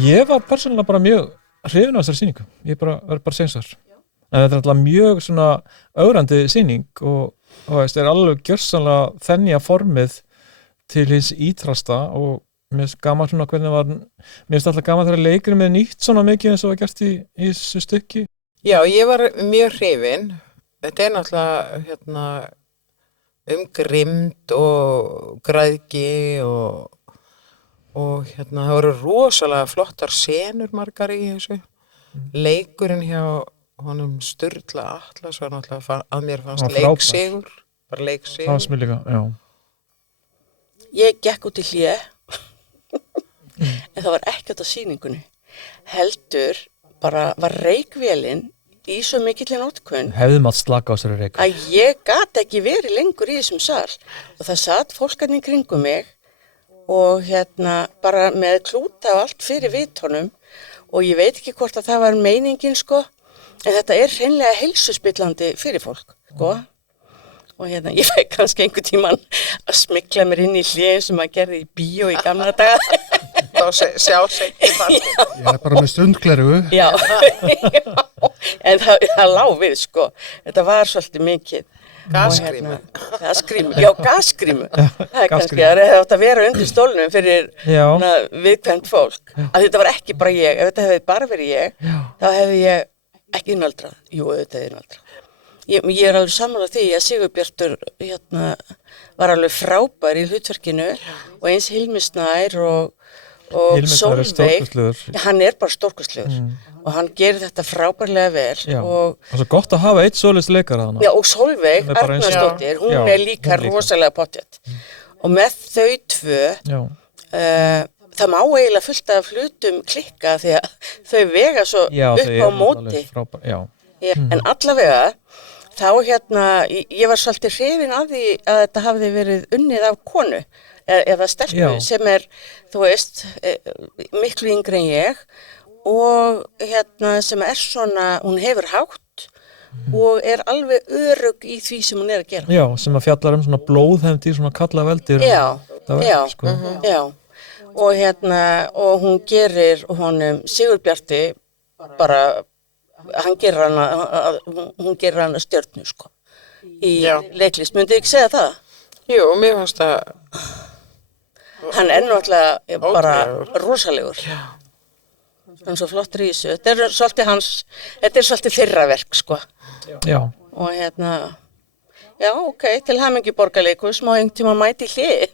Ég var persónulega bara mjög hrifinn af þessari sýningu. Ég verð bara seins þar. En þetta alltaf mjög svona ögrandi sýning og veist, alveg gjörsamlega þenja formið til hins ítrasta og mér finnst gaman svona mér finnst alltaf gaman þegar leikurinn með nýtt svona mikið eins og var gert í þessu stykki. Já, ég var mjög hrifin. Þetta náttúrulega grimmd og græðgi og það voru rosalega flottar senur margar í þessu. Leikurinn hjá honum Sturla Atlas var náttúrulega að mér fannst leiksigur. Bara leiksigur. Það var mér líka, já. Ég gekk út í hlé, en það var ekkert á sýningunni. Heldur bara var reykvélin í svo mikilli notkun hefðum að slaka á þessari reykvél að ég gat ekki verið lengur í þessum sal og það satt fólkarnir í kringum mig og bara með klúta og allt fyrir vitunum og ég veit ekki hvort að það var meiningin sko en þetta hreinlega heilsuspillandi fyrir fólk sko og ég fekk kannski einhvern tímann að smykla mér inn í hlé sem að gerði í bíó í gamla daga þá sjálfsagt ég bara með stundgleru já en það lá við sko þetta var svolítið mikið gasgrímu já gasgrímu það kannski að það átt að vera undir stólnum fyrir viðkvæmt fólk að þetta var ekki bara ég ef þetta hefði bara verið ég þá hefði ég ekki innaldrað þetta hefði innaldrað ég alveg sammála því að Sigurbjartur var alveg frábær í hlutverkinu og eins Hilmi Snær og Sólveig, hann bara stórkostlegur og hann gerir þetta frábærlega vel og svo gott að hafa eitt svoleiðis leikara þarna. Já, og Sólveig Arnarsdóttir, hún líka rosalega pottþétt og með þau tvö það má eiginlega fullt af hlutum klikka því að þau vega svo upp á móti en allavega þá ég var svolítið hrifin af því að þetta hafði verið unnið af konu eða stelpu sem þú veist, miklu yngri en ég og sem svona, hún hefur hátt og alveg örugg í því sem hún að gera. Já, sem að fjallar svona blóðhefndi, svona kallaveldir. Já, og hún gerir honum Sigurbjarti bara, hún gerir hana stjörnu sko í leiklist, myndi ekki segja það? Jú, mér fannst það hann náttúrulega bara rosalegur hann svo flottur í þessu þetta svolítið þeirra verk sko og ok, til hamingju Borgarleikhús má einhvern tíma mæti í hlið